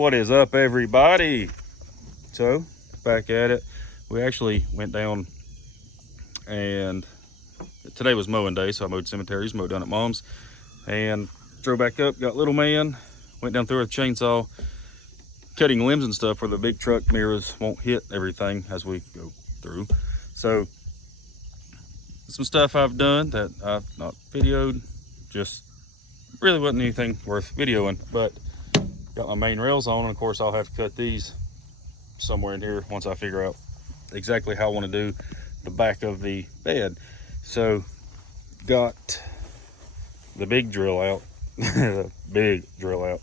What is up, everybody? So, back at it. We actually went down, and today was mowing day, so I mowed cemeteries, mowed down at Mom's, and drove back up, got little man, went down through with a chainsaw, cutting limbs and stuff where the big truck mirrors won't hit everything as we go through. So, some stuff I've done that I've not videoed, just really wasn't anything worth videoing, but got my main rails on, and of course I'll have to cut these somewhere in here once I figure out exactly how I want to do the back of the bed. So got the big drill out, the big drill out,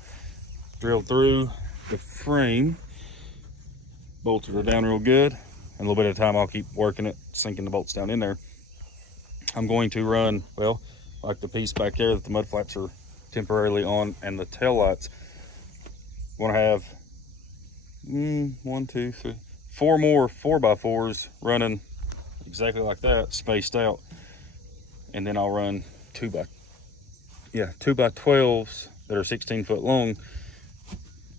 drilled through the frame, bolted her down real good, and a little bit at a time I'll keep working it, sinking the bolts down in there. I'm going to run, well, like the piece back there that the mud flaps are temporarily on and the tail lights. I'm gonna have 1, 2, 3, 4 more 4x4s running exactly like that, spaced out, and then I'll run 2x12s that are 16 foot long,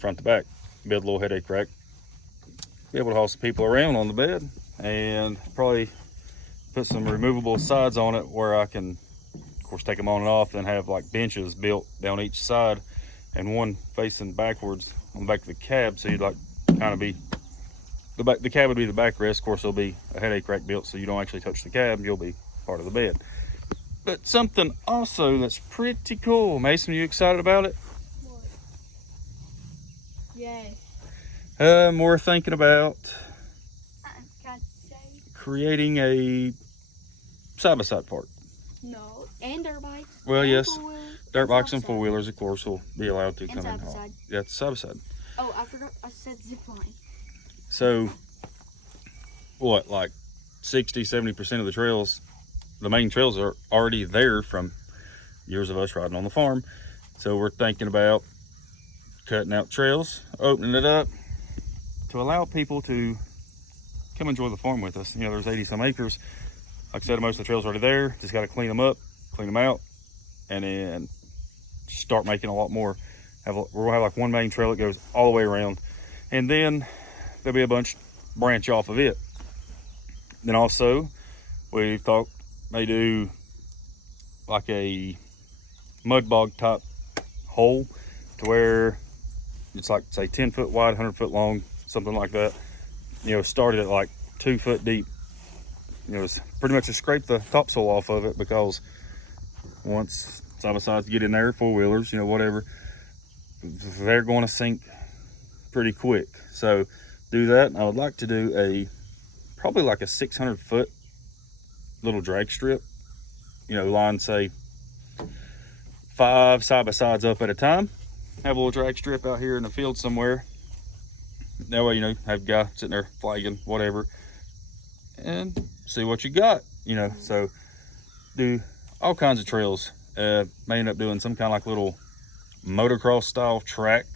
front to back. Build a little headache rack, be able to haul some people around on the bed, and probably put some removable sides on it where I can, of course, take them on and off, and have like benches built down each side and one facing backwards on the back of the cab, so you'd like kind of be the cab would be the backrest. Of course, there'll be a headache rack built so you don't actually touch the cab, you'll be part of the bed. But something also that's pretty cool. Mason, you excited about it? What? Yay. We're thinking about Can I say? creating a side-by-side park. No. And dirt bikes. Well, and yes, four-wheelers, dirt and bikes and side-by-side. four-wheelers, of course, will be allowed to And come in. side-by-side. Yeah, it's side-by-side. Oh, I forgot. I said zip line. So, what, like 60-70% of the trails, the main trails, are already there from years of us riding on the farm. So we're thinking about cutting out trails, opening it up to allow people to come enjoy the farm with us. You know, there's 80 some acres. Like I said, most of the trails are already there. Just got to clean them up, clean them out, and then start making a lot more. We'll have like one main trail that goes all the way around, and then there'll be a bunch branch off of it. Then also we thought may do like a mud bog type hole to where it's like, say, 10 foot wide, 100 foot long, something like that. You know, started at like 2 foot deep. You know, it's pretty much to scrape the topsoil off of it, because once side-by-sides get in there, four-wheelers, you know, whatever, they're going to sink pretty quick. So do that. And I would like to do probably like a 600 foot little drag strip, you know, line, say, 5 side-by-sides up at a time. Have a little drag strip out here in the field somewhere. That way, you know, have a guy sitting there flagging, whatever, and see what you got, you know. So do all kinds of trails. May end up doing some kind of like little motocross style track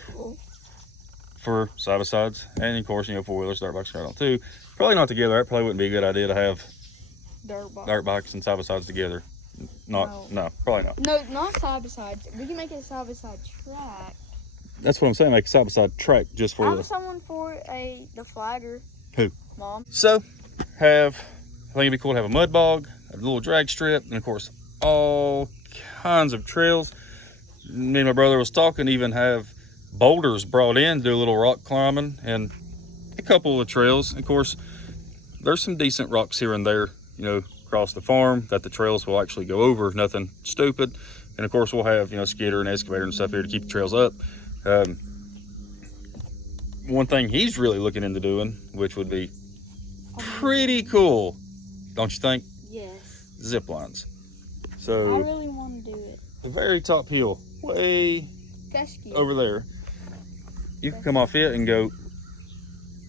for side-by-sides, and of course, you know, four-wheelers, dirt bikes right on too. Probably not together. That probably wouldn't be a good idea to have dirt bikes and side-by-sides together. No, probably not. No, not side-by-side. We can make it a side-by-side track. That's what I'm saying, like a side-by-side track just for I'm someone for the flagger. Who? Mom. So, I think it'd be cool to have a mud bog, a little drag strip, and of course, all kinds of trails. Me and my brother was talking, even have boulders brought in, do a little rock climbing, and a couple of trails. Of course, there's some decent rocks here and there, you know, across the farm that the trails will actually go over, nothing stupid. And of course, we'll have, you know, skidder and excavator and stuff here to keep the trails up. One thing he's really looking into doing, which would be pretty cool, don't you think? Yes. Zip lines. I So really want to do it. the very top hill, way Fescue. over there, you can come off it and go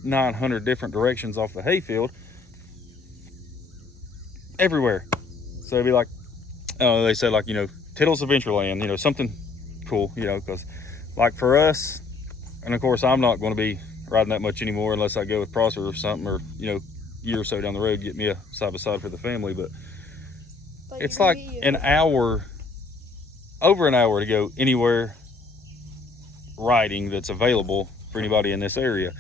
900 different directions off the hayfield, everywhere. So it'd be like, they said, like, you know, Tittles Adventureland, you know, something cool, you know, because like for us, and of course I'm not going to be riding that much anymore unless I go with Prosser or something, or, you know, a year or so down the road, get me a side-by-side for the family. But it's like an hour, over an hour to go anywhere riding that's available for anybody in this area.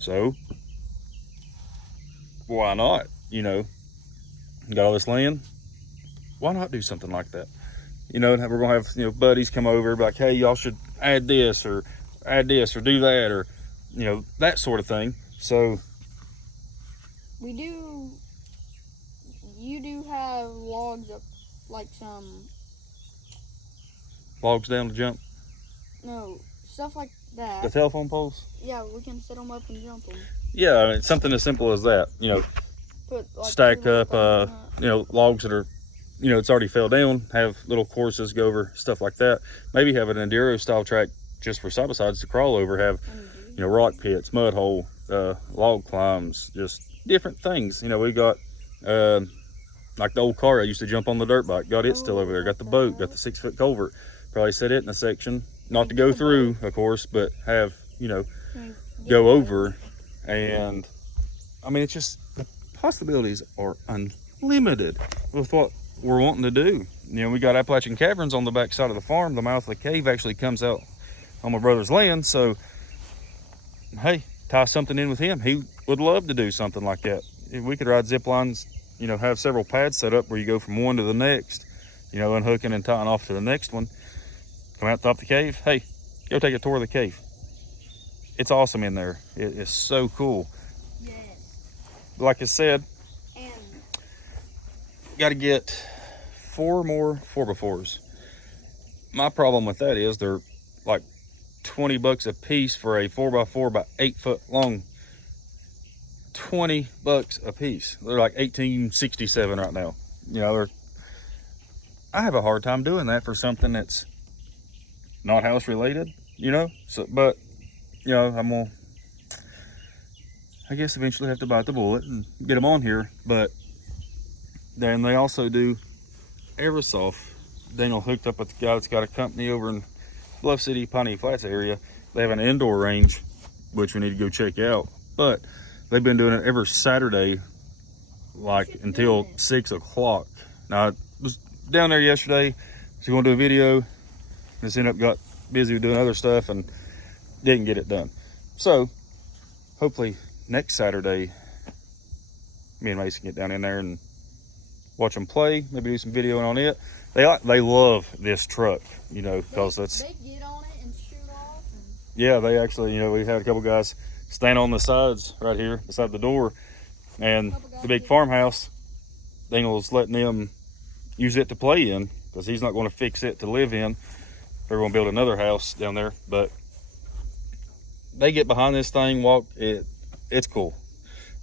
So why not? You know, got all this land. Why not do something like that? You know, we're gonna have, you know, buddies come over, be like, hey, y'all should add this or do that, or, you know, that sort of thing. So you do have logs up, like some logs down to jump. No, stuff like that. The telephone poles. Yeah, we can set them up and jump them. Yeah, I mean, something as simple as that. You know, Put, like, stack up, logs you know, logs that are, you know, it's already fell down. Have little courses go over stuff like that. Maybe have an enduro style track just for side-by-sides to crawl over. Have, you know, rock pits, mud hole, log climbs, just different things. You know, we got like the old car I used to jump on, the dirt bike. Got it still over there. Got the boat. Got the 6-foot culvert. Probably set it in a section, not to go through, of course, but have, you know, go over. And I mean, it's just, the possibilities are unlimited with what we're wanting to do. You know, we got Appalachian Caverns on the back side of the farm. The mouth of the cave actually comes out on my brother's land. So, hey, tie something in with him. He would love to do something like that. If we could ride zip lines, you know, have several pads set up where you go from one to the next, you know, unhooking and tying off to the next one. Come out top of the cave. Hey, go take a tour of the cave. It's awesome in there. It is so cool. Yes. Like I said, And got to get 4 more 4x4s. My problem with that is they're like $20 a piece for a 4x4 by 8 foot long. $20 a piece. They're like $18.67 right now. You know, I have a hard time doing that for something that's not house related, you know. So, but you know, I guess eventually have to bite the bullet and get them on here. But then they also do Aerosoft. Daniel hooked up with the guy that's got a company over in Bluff City, Piney Flats area. They have an indoor range, which we need to go check out. But they've been doing it every Saturday, like until 6 o'clock. Now, I was down there yesterday, was going to do a video, just ended up got busy doing other stuff and didn't get it done. So hopefully next Saturday, me and Mason get down in there and watch them play, maybe do some video on it. They love this truck, you know, because that's, they get on it and shoot off. And yeah, they actually, you know, we've had a couple guys stand on the sides right here beside the door, and the big farmhouse, Daniel's letting them use it to play in because he's not going to fix it to live in. They're going to build another house down there, but they get behind this thing, walk it. It's cool.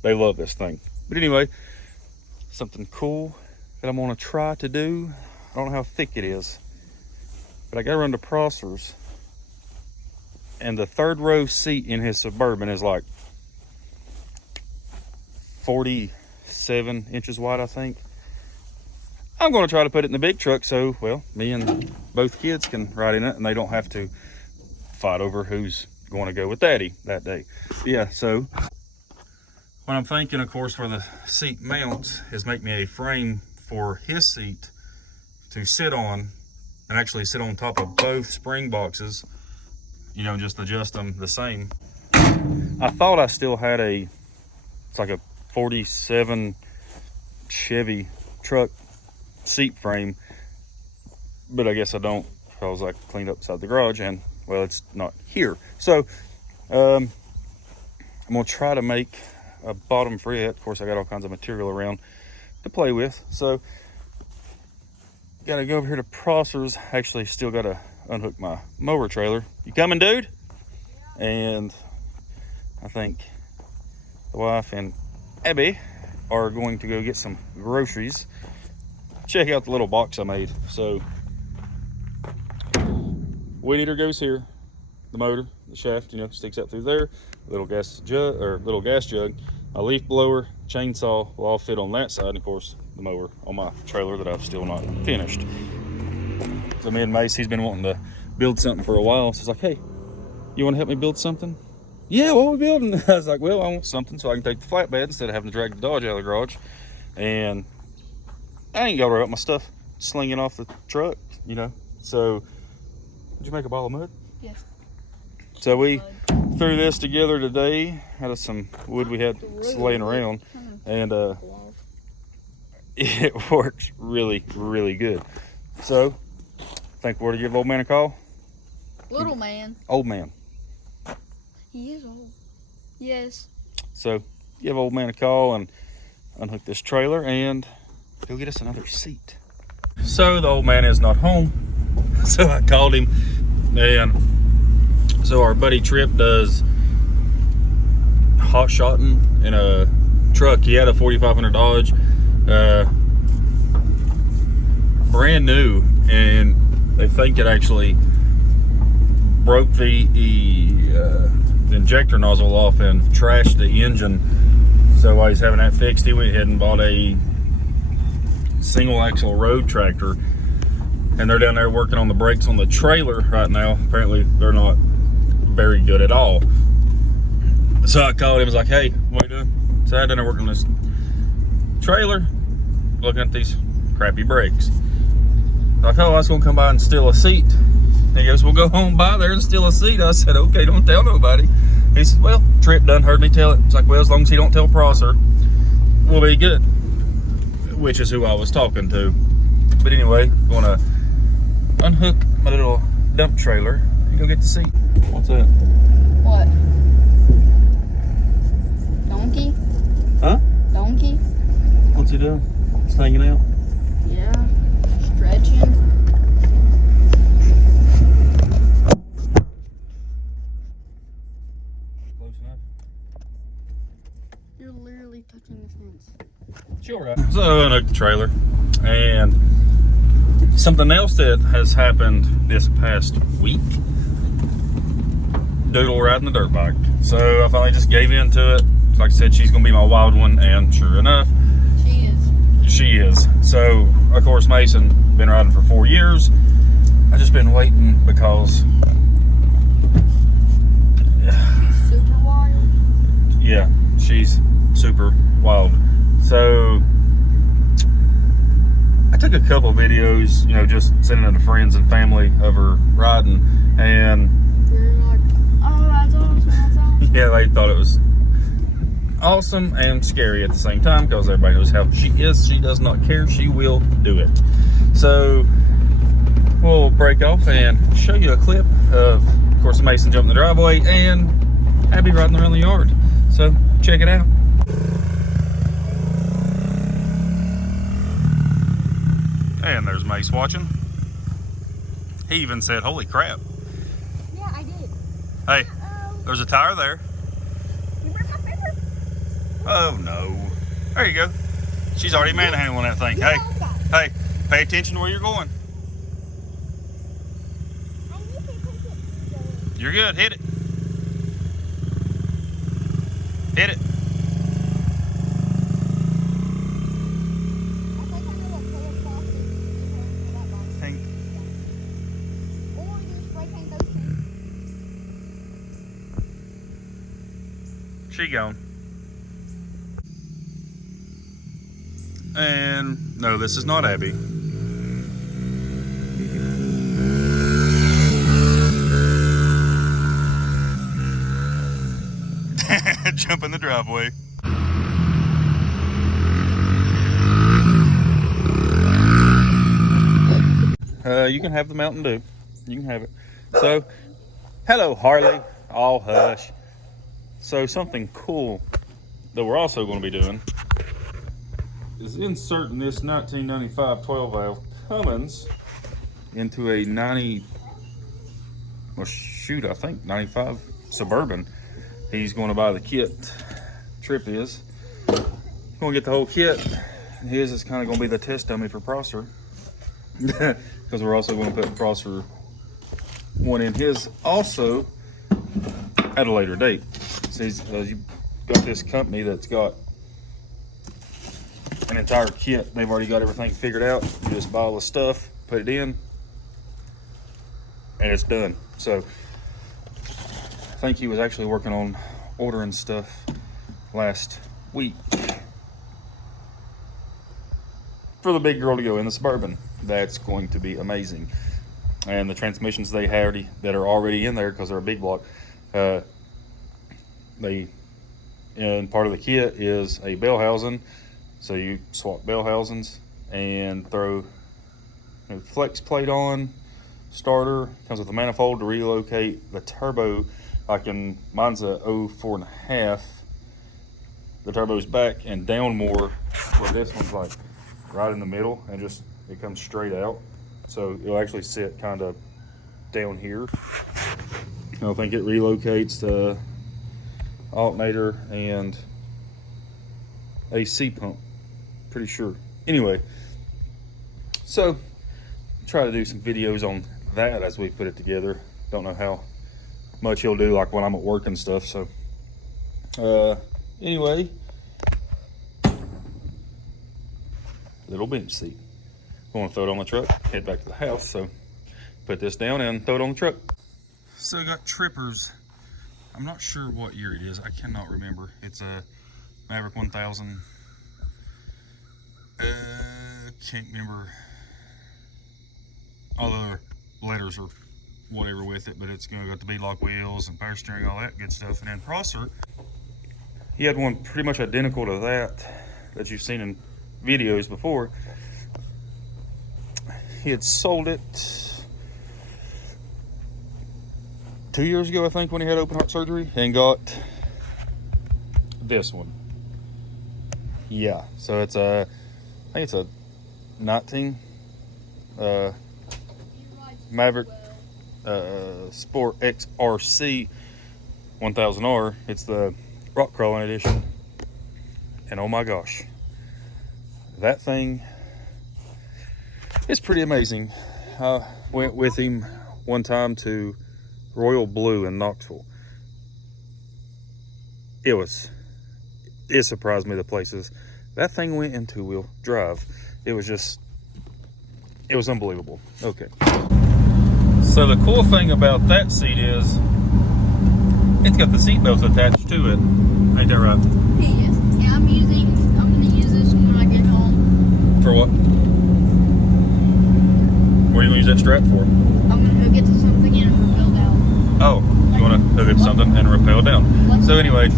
They love this thing. But anyway, something cool that I'm going to try to do. I don't know how thick it is, but I got to run to Prosser's, and the 3rd row seat in his Suburban is like 47 inches wide, I think. I'm going to try to put it in the big truck so, well, me and both kids can ride in it and they don't have to fight over who's going to go with daddy that day. Yeah, so what I'm thinking, of course, for the seat mounts is make me a frame for his seat to sit on and actually sit on top of both spring boxes, you know, just adjust them the same. I thought I still had it's like a 47 Chevy truck seat frame, but I guess I don't, because I cleaned up inside the garage and, well, it's not here. So I'm gonna try to make a bottom for it. Of course, I got all kinds of material around to play with, so gotta go over here to Prosser's. Actually still gotta unhook my mower trailer. You coming, dude? Yeah. And I think the wife and Abby are going to go get some groceries. Check out the little box I made. So weed eater goes here, the motor, the shaft, you know, sticks out through there. Little gas jug, or little gas jug. A leaf blower, chainsaw will all fit on that side, and of course the mower on my trailer that I've still not finished. So me and Mace, he's been wanting to build something for a while. So it's like, hey, you want to help me build something? Yeah, what are we building? I was like, well, I want something so I can take the flatbed instead of having to drag the Dodge out of the garage. And I ain't got to worry about my stuff slinging off the truck, you know. So, did you make a ball of mud? yes. So we threw this together today out of some wood we had laying around, and it works really, really good. So, think we're to give old man a call? Little man. Old man. He is old. Yes. So, give old man a call and unhook this trailer and go get us another seat. So, the old man is not home. So, I called him, and so our buddy Trip does hot shotting in a truck. He had a 4500 Dodge, brand new, and they think it actually broke the injector nozzle off and trashed the engine. So while he's having that fixed, he went ahead and bought a single axle road tractor, and they're down there working on the brakes on the trailer right now. Apparently they're not very good at all. So I called him, was like, hey, what are you doing? So I had down there working on this trailer, looking at these crappy brakes. Like, oh, I was gonna come by and steal a seat. He goes, well, go home by there and steal a seat. I said, okay, don't tell nobody. He said, well, Trip done heard me tell it. It's like, well, as long as he don't tell Prosser, we'll be good. Which is who I was talking to. But anyway, gonna unhook my little dump trailer and go get the seat. What's that? What? Donkey? Huh? Donkey? What's he doing? It's hanging out. Yeah. Stretching. Close enough. You're literally touching the fence. Sure. Right. So I unhooked the trailer, and something else that has happened this past week. Doodle riding the dirt bike. So I finally just gave in to it. Like I said, she's gonna be my wild one, and sure enough, she is. So of course, Mason been riding for 4 years. I just been waiting because Super wild. yeah, she's super wild. So I took a couple videos, you know, just sending it to friends and family of her riding, and You're like, oh, that's awesome, that's awesome. yeah, they thought it was awesome and scary at the same time, because everybody knows how she is. She does not care. She will do it. So we'll break off and show you a clip of course, Mason jumping the driveway and Abby riding around the yard. So check it out. And there's Mace watching. He even said, holy crap. Yeah, I did. Hey, there's a tire there. You broke my finger. Oh no. There you go. She's already manhandling that thing. Yeah, Hey, pay attention to where you're going. I need to take it. You're good. Hit it. Hit it. Hang. Or you spray paint those two. She gone. And no, this is not Abby. Jump in the driveway. You can have the Mountain Dew. You can have it. So, hello Harley. All hush. So something cool that we're also going to be doing is inserting this 1995 12 valve Cummins into a 90, well shoot, I think 95 Suburban. He's going to buy the kit. Trip is going to get the whole kit. His is kind of going to be the test dummy for Prosser, because we're also going to put Prosser one in his also at a later date. So you've got this company that's got an entire kit. They've already got everything figured out. You just buy all the stuff, put it in, and it's done. So I think he was actually working on ordering stuff last week for the big girl to go in the Suburban. That's going to be amazing. And the transmissions they have that are already in there, because they're a big block, and part of the kit is a bell housing. So you swap bell housings and throw a flex plate on. Starter comes with a manifold to relocate the turbo. Mine's a 04.5. The turbo's back and down more, where this one's like right in the middle and just it comes straight out. So it'll actually sit kind of down here. I don't think it relocates the alternator and AC pump, pretty sure. Anyway, so try to do some videos on that as we put it together. Don't know how much he'll do like when I'm at work and stuff. So anyway, little bench seat. Want to throw it on the truck, head back to the house. So put this down and throw it on the truck. So I got trippers. I'm not sure what year it is. I cannot remember. It's a Maverick 1000. Can't remember all the other letters or whatever with it, but it's going to got the beadlock wheels and power steering, all that good stuff. And then Prosser, he had one pretty much identical to that you've seen in videos before. He had sold it 2 years ago, I think, when he had open heart surgery, and got this one. Yeah, so it's I think it's a 19 Maverick Sport XRC 1000R. It's the rock crawling edition, and oh my gosh, that thing is pretty amazing. I went with him one time to Royal Blue in Knoxville. It surprised me the places that thing went in two-wheel drive. It was unbelievable. Okay. So the cool thing about that seat is it's got the seat belts attached to it. Ain't that right? Yes. Yeah, I'm gonna use this one when I get home. For what? What are you gonna use that strap for? I'm gonna hook it to something and rappel down. Oh, you wanna hook it to something and rappel down. So anyway,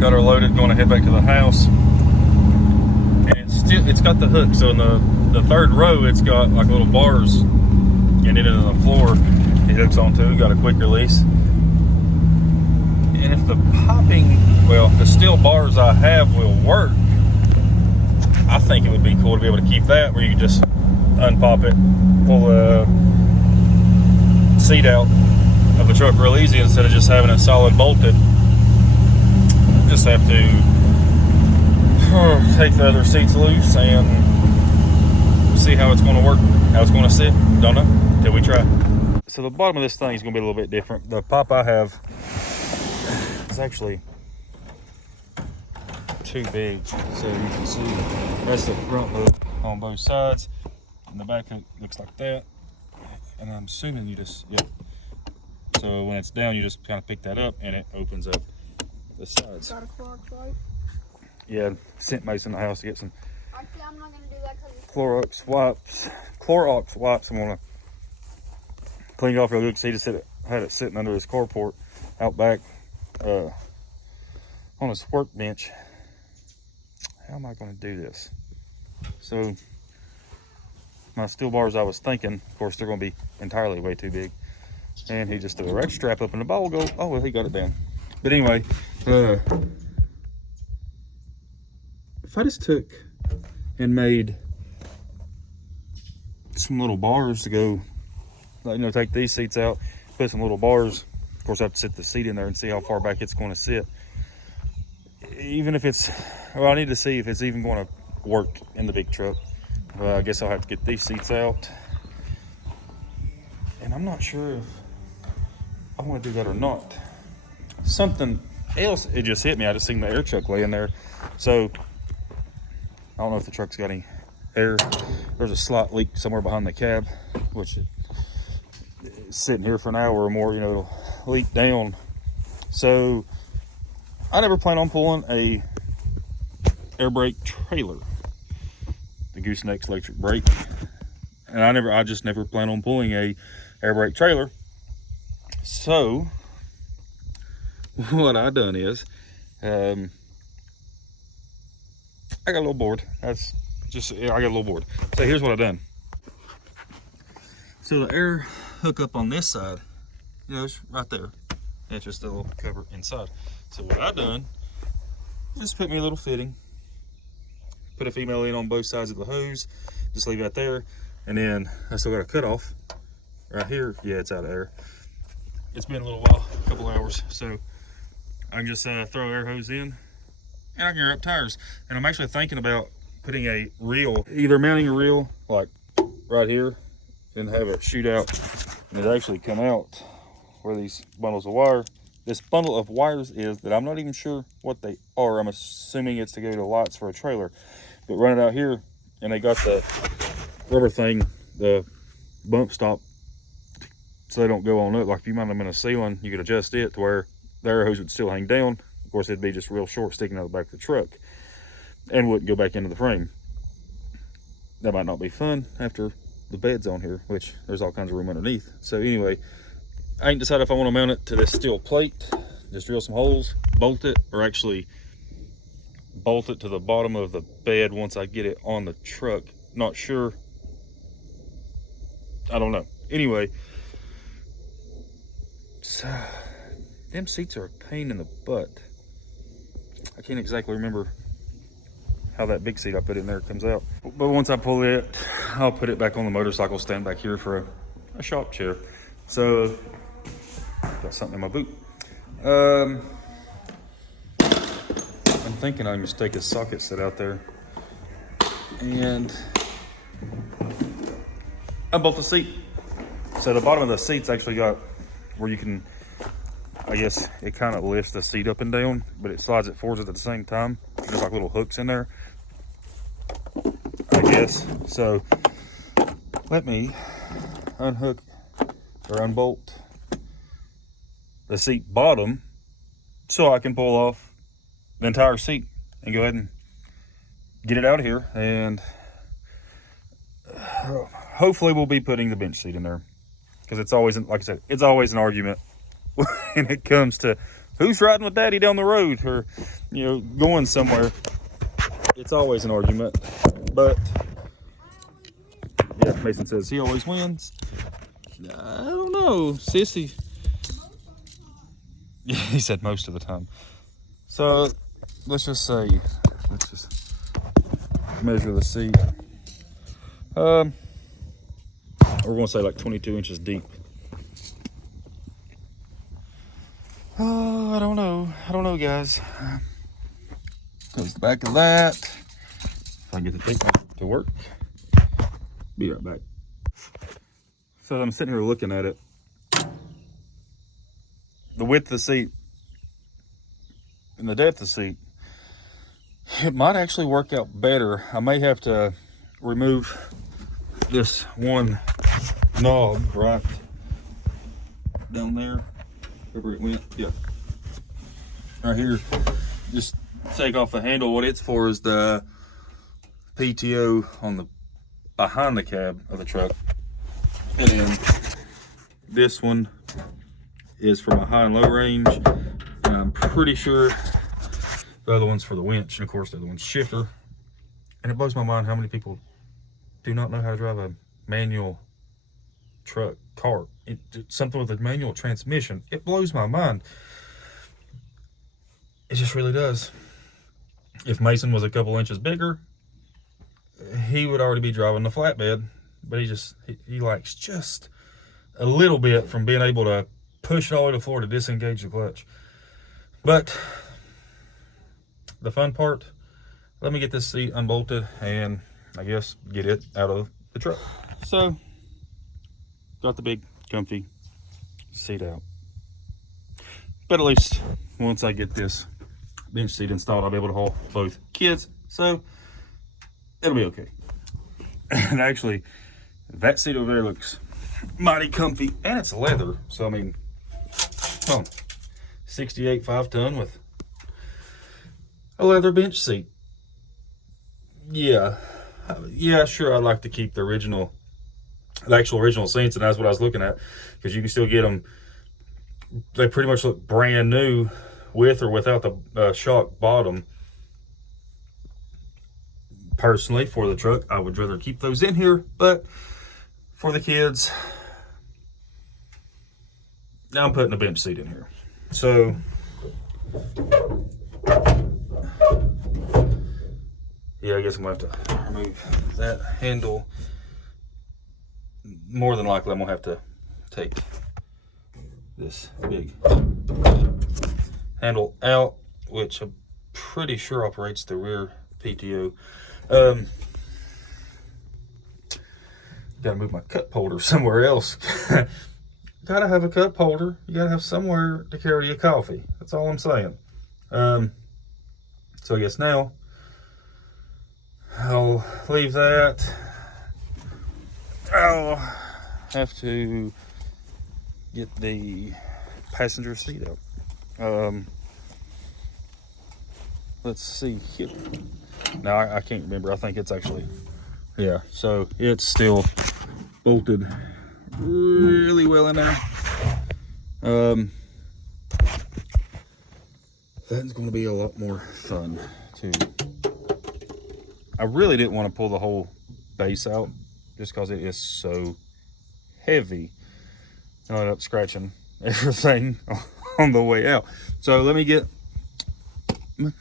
got her loaded, going to head back to the house. And it's got the hook. So in the third row, it's got like little bars, and then in the floor, it hooks onto. Got a quick release. And if the steel bars I have will work, I think it would be cool to be able to keep that, where you can just unpop it, pull the seat out of the truck real easy instead of just having it solid bolted. Just have to take the other seats loose and see how it's going to work, how it's going to sit. Don't know till we try. So the bottom of this thing is going to be a little bit different. The pop I have is actually too big, so you can see that's the front hook on both sides, and the back hook looks like that. And I'm assuming you just, yep. So when it's down, you just kind of pick that up, and it opens up the sides. Got a Clorox wipe? Yeah, sent Mason in the house to get some Actually, I'm not gonna do that because Clorox wipes. Clorox wipes. I'm gonna clean it off real good because he just had it sitting under his carport out back on his workbench. How am I going to do this? So my steel bars, I was thinking, of course, they're going to be entirely way too big. And he just threw a ratchet strap up in the ball. Oh well, he got it down. But anyway, if I just took and made some little bars to go, take these seats out, put some little bars. Of course, I have to sit the seat in there and see how far back it's going to sit. Even if I need to see if it's even going to work in the big truck. Well, I guess I'll have to get these seats out. And I'm not sure if I want to do that or not. Something else, it just hit me. I just seen the air chuck laying there. So I don't know if the truck's got any air. There's a slight leak somewhere behind the cab, which is sitting here for an hour or more, it'll leak down. So I never plan on pulling a air brake trailer, the Gooseneck's electric brake, and I just never plan on pulling a air brake trailer. So what I done is, I got a little bored. I got a little bored. So here's what I done. So the air hookup on this side, you know, it's right there. It's just a little cover inside. So what I done, just put me a little fitting, put a female in on both sides of the hose, just leave that there, and then I still got a cutoff right here. Yeah, it's out of air. It's been a little while, a couple hours, so I can just throw air hose in, and I can air up tires. And I'm actually thinking about putting a reel, either mounting a reel like right here, and have it shoot out, and it actually come out where these bundles of wire. This bundle of wires is that I'm not even sure what they are. I'm assuming it's to go to lights for a trailer. But run it out here, and they got the rubber thing, the bump stop, so they don't go on up. Like if you mount them in a ceiling, you could adjust it to where the air hose would still hang down. Of course, it'd be just real short sticking out the back of the truck and wouldn't go back into the frame. That might not be fun after the bed's on here, which there's all kinds of room underneath. So anyway, I ain't decided if I want to mount it to this steel plate, just drill some holes, bolt it, or actually bolt it to the bottom of the bed once I get it on the truck. Not sure. I don't know. Anyway, so them seats are a pain in the butt. I can't exactly remember how that big seat I put in there comes out. But once I pull it, I'll put it back on the motorcycle stand back here for a shop chair. So, got something in my boot. I'm thinking I can just take a socket set out there and unbolt the seat. So the bottom of the seat's actually got where you can, I guess it kind of lifts the seat up and down, but it slides it forwards at the same time. There's like little hooks in there, I guess. So let me unhook or unbolt the seat bottom so I can pull off the entire seat and go ahead and get it out of here. And hopefully we'll be putting the bench seat in there, because it's always, like I said, it's always an argument when it comes to who's riding with daddy down the road, or, you know, going somewhere. It's always an argument. But yeah, Mason says he always wins. I don't know, sissy. Yeah, he said most of the time. So let's just say, let's just measure the seat. We're gonna say like 22 inches deep. Oh, I don't know, guys. Goes the back of that. If I can get the tape to work. Be right back. So I'm sitting here looking at it. The width of the seat and the depth of the seat, it might actually work out better. I may have to remove this one knob right down there, wherever it went. Yeah, right here. Just take off the handle. What it's for is the PTO on the behind the cab of the truck, and then this one is for my high and low range, and I'm pretty sure the other one's for the winch, and of course the other one's shifter. And it blows my mind how many people do not know how to drive a manual car. Something with a manual transmission. It blows my mind. It just really does. If Mason was a couple inches bigger, he would already be driving the flatbed, but he likes just a little bit from being able to push it all the way to the floor to disengage the clutch. But the fun part, let me get this seat unbolted and I guess get it out of the truck. So, got the big comfy seat out. But at least once I get this bench seat installed, I'll be able to haul both kids. So, it'll be okay. And actually, that seat over there looks mighty comfy, and it's leather. So, I mean, 68 5-ton with a leather bench seat. Yeah, sure, I'd like to keep the actual original seats, and that's what I was looking at, because you can still get them they pretty much look brand new with or without the shock bottom. Personally, for the truck, I would rather keep those in here, but for the kids, now I'm putting a bench seat in here. So yeah, I guess I'm gonna have to remove that handle. More than likely, I'm gonna have to take this big handle out, which I'm pretty sure operates the rear PTO. Gotta move my cup holder somewhere else. Gotta have a cup holder. You gotta have somewhere to carry your coffee. That's all I'm saying. So I guess now I'll leave that. I'll have to get the passenger seat out. Let's see here. Now I can't remember. I think it's actually, yeah. So it's still bolted really well in there. That's going to be a lot more fun too. I really didn't want to pull the whole base out just because it is so heavy. I ended up scratching everything on the way out. So let me get, let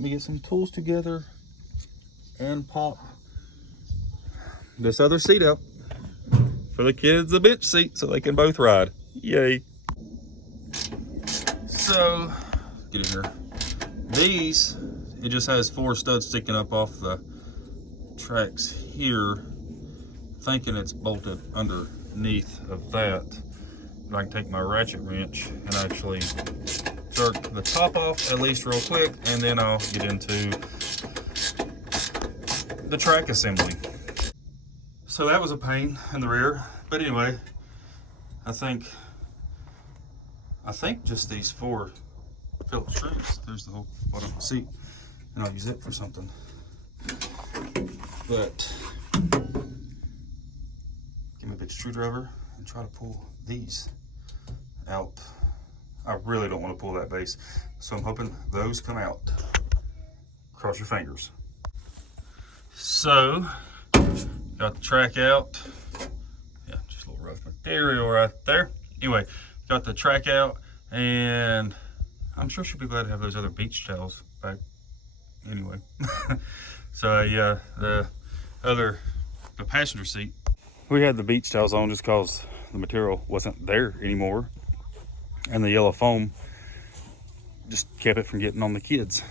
me get some tools together and pop this other seat out for the kids, the bench seat, so they can both ride. Yay. So, get in here. These, it just has 4 studs sticking up off the tracks here, thinking it's bolted underneath of that. But I can take my ratchet wrench and actually jerk the top off at least real quick, and then I'll get into the track assembly. So that was a pain in the rear, but anyway, I think just these 4 Phillips screws. There's the whole bottom of the seat, and I'll use it for something. But give me a big screwdriver and try to pull these out. I really don't want to pull that base, so I'm hoping those come out. Cross your fingers. So, got the track out. Yeah, just a little rough material right there. Anyway, got the track out, and I'm sure she'll be glad to have those other beach towels back. Anyway, so yeah, the passenger seat, we had the beach towels on just because the material wasn't there anymore, and the yellow foam just kept it from getting on the kids,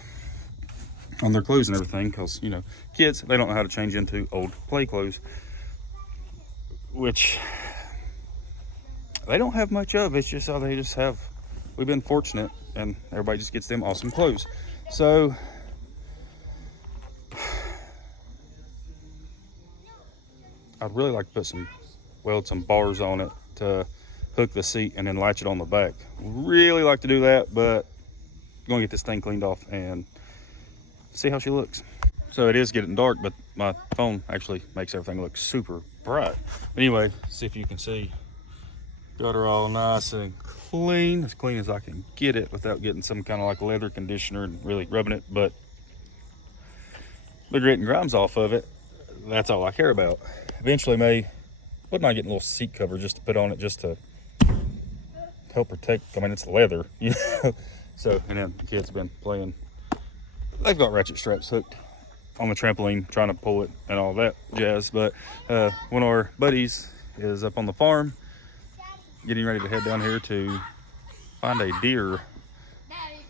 on their clothes and everything, because, you know, kids, they don't know how to change into old play clothes, which they don't have much of. It's just how they just have. We've been fortunate, and everybody just gets them awesome clothes. So I'd really like to put weld some bars on it to hook the seat and then latch it on the back. Really like to do that, but I'm gonna get this thing cleaned off and see how she looks. So it is getting dark, but my phone actually makes everything look super bright. Anyway, see if you can see. Got her all nice and clean as I can get it without getting some kind of like leather conditioner and really rubbing it, but the grit and grimes off of it, that's all I care about. Eventually wouldn't mind getting a little seat cover just to put on it, just to help protect. I mean, it's leather, you know. So, and then the kids have been playing. They've got ratchet straps hooked on the trampoline, trying to pull it and all that jazz. But one of our buddies is up on the farm, getting ready to head down here to find a deer.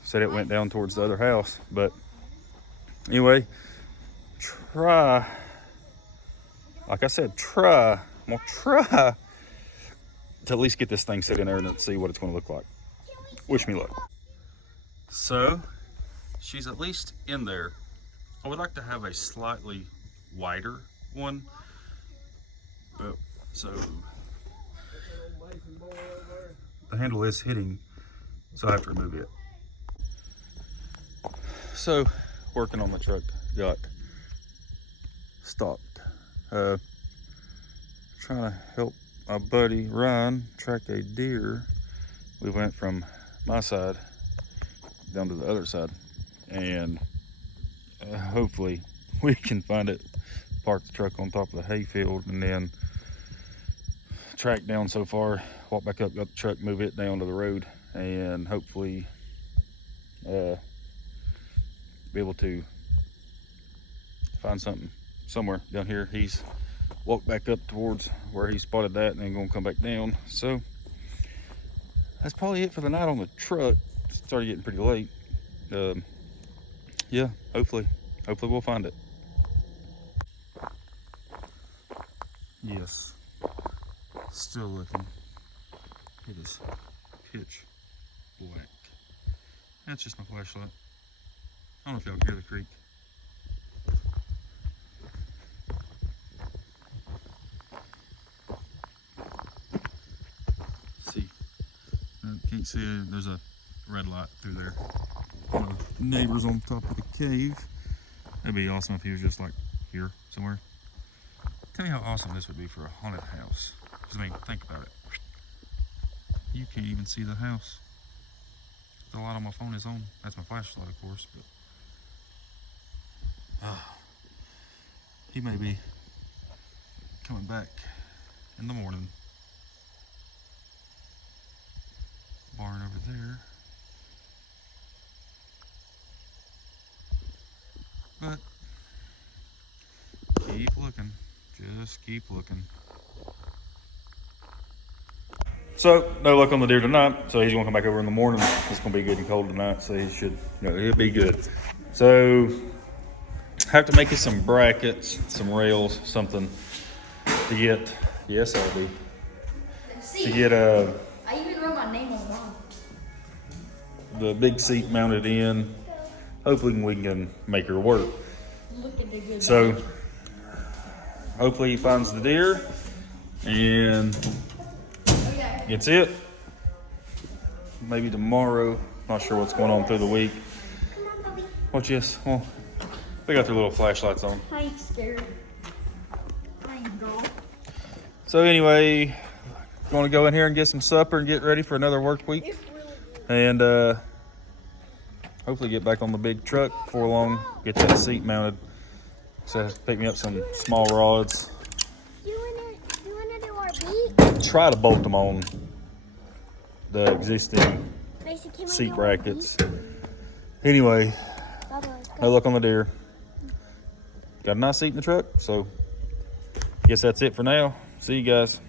Said it went down towards the other house. But anyway, like I said, I'm gonna try to at least get this thing set in there and see what it's gonna look like. Wish me luck. So she's at least in there. I would like to have a slightly wider one, but so the handle is hitting, so I have to remove it. So working on the truck got stopped. Trying to help my buddy Ryan track a deer. We went from my side down to the other side, and hopefully we can find it, park the truck on top of the hayfield, and then track down so far, walk back up, got the truck, move it down to the road, and hopefully be able to find something somewhere down here. He's walked back up towards where he spotted that and then gonna come back down. So that's probably it for the night on the truck. It started getting pretty late. Yeah, hopefully we'll find it. Yes, still looking. It is pitch black. That's just my flashlight. I don't know if y'all can hear the creek. See, can't see it. There's a red light through there. One of the neighbors on top of the cave. That'd be awesome if he was just like here somewhere. Tell me how awesome this would be for a haunted house. I mean, think about it. You can't even see the house. The light on my phone is on. That's my flashlight, of course, but he may be coming back in the morning. Barn over there. But keep looking. Just keep looking. So, no luck on the deer tonight, so he's gonna come back over in the morning. It's gonna be good and cold tonight, so he should, he'll be good. So, have to make us some brackets, some rails, something to get, yes, LB, to get I even wrote my name on one. the big seat mounted in. Hopefully we can make her work. Look at the good. So, hopefully he finds the deer, and gets it. Maybe tomorrow. Not sure what's going on through the week. Watch this. Well, they got their little flashlights on. I ain't scared. I ain't go. So anyway, going to go in here and get some supper and get ready for another work week. It's really good. And hopefully get back on the big truck before long. Get that seat mounted. So pick me up some small rods. You wanna do our beat? Try to bolt them on the existing seat brackets. Anyway, no luck on the deer. Got a nice seat in the truck, so guess that's it for now. See you guys.